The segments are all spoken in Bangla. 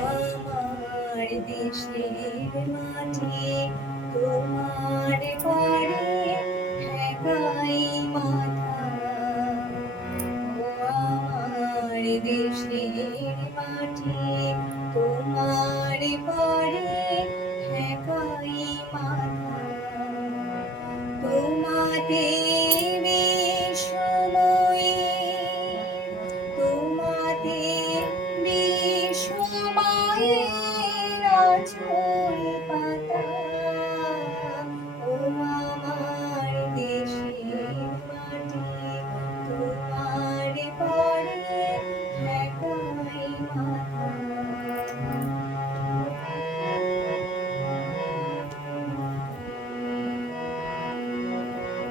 আমার দেশের মাটি তোমার পারে ঠেকাই মাথা। ও আমার দেশের মাটি তোমার পারে ঠেকাই মাথা। তোমাতে তোমাতে বিষময়ের আঁচল পাতা। ও আমার দেশের মাটি তোমার পারে ঠেকাই মাথা।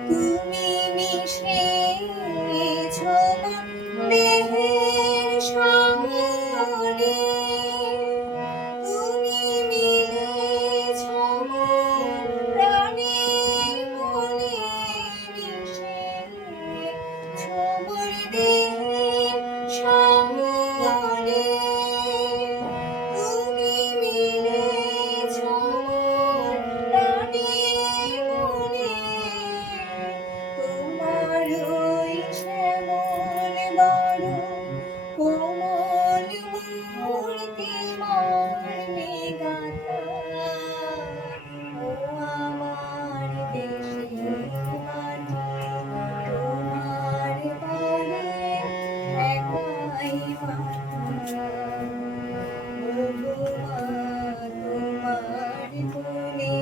তুমি মিশেছো দেহের সঙ্গে, তুমি মিলেছো মন প্রাণে মনে, মিশেছো মোর দেহের সঙ্গে। তুমি মিলেছো মন প্রাণে মনে, তোমার ওই শ্যামল বরণ কোমল মূর্তি মর্মে গাঁথা। ও আমার দেশের মাটি তোমার পারে ঠেকাই মাথা। ওগো মা তোমার কোলে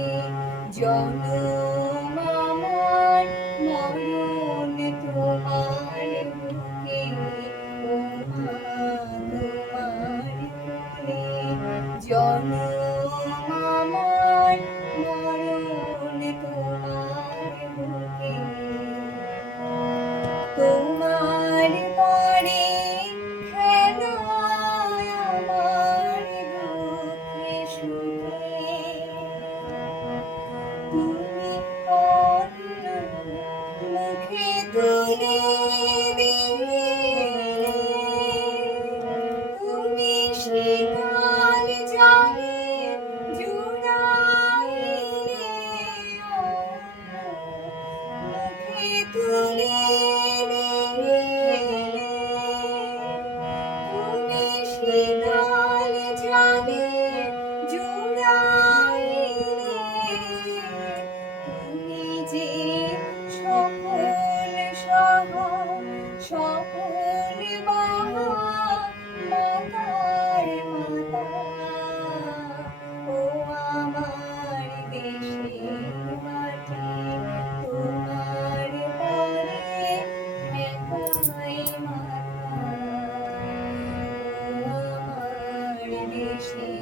জনম আমার, মরণ তোমার বুকে। ও মা তোমার কোলে জনম আমার, মরণ তোমার বুকে। তোমার পরে খেলায় আমার দুঃখে সুখে, তুমি অন্য মুখে তুলে দিলে, তুমি শীতল জলে জুড়াইলে, অন্য মুখে তুলে দিলে, তুমি শীতল জলে জুড়াইলে। তুমি যে সকল সহা সকল বাহা মাতার মাতা। ও আমার দেশের মাটি তোমার পারে ঠেকাই মাথা। ও আমার দেশের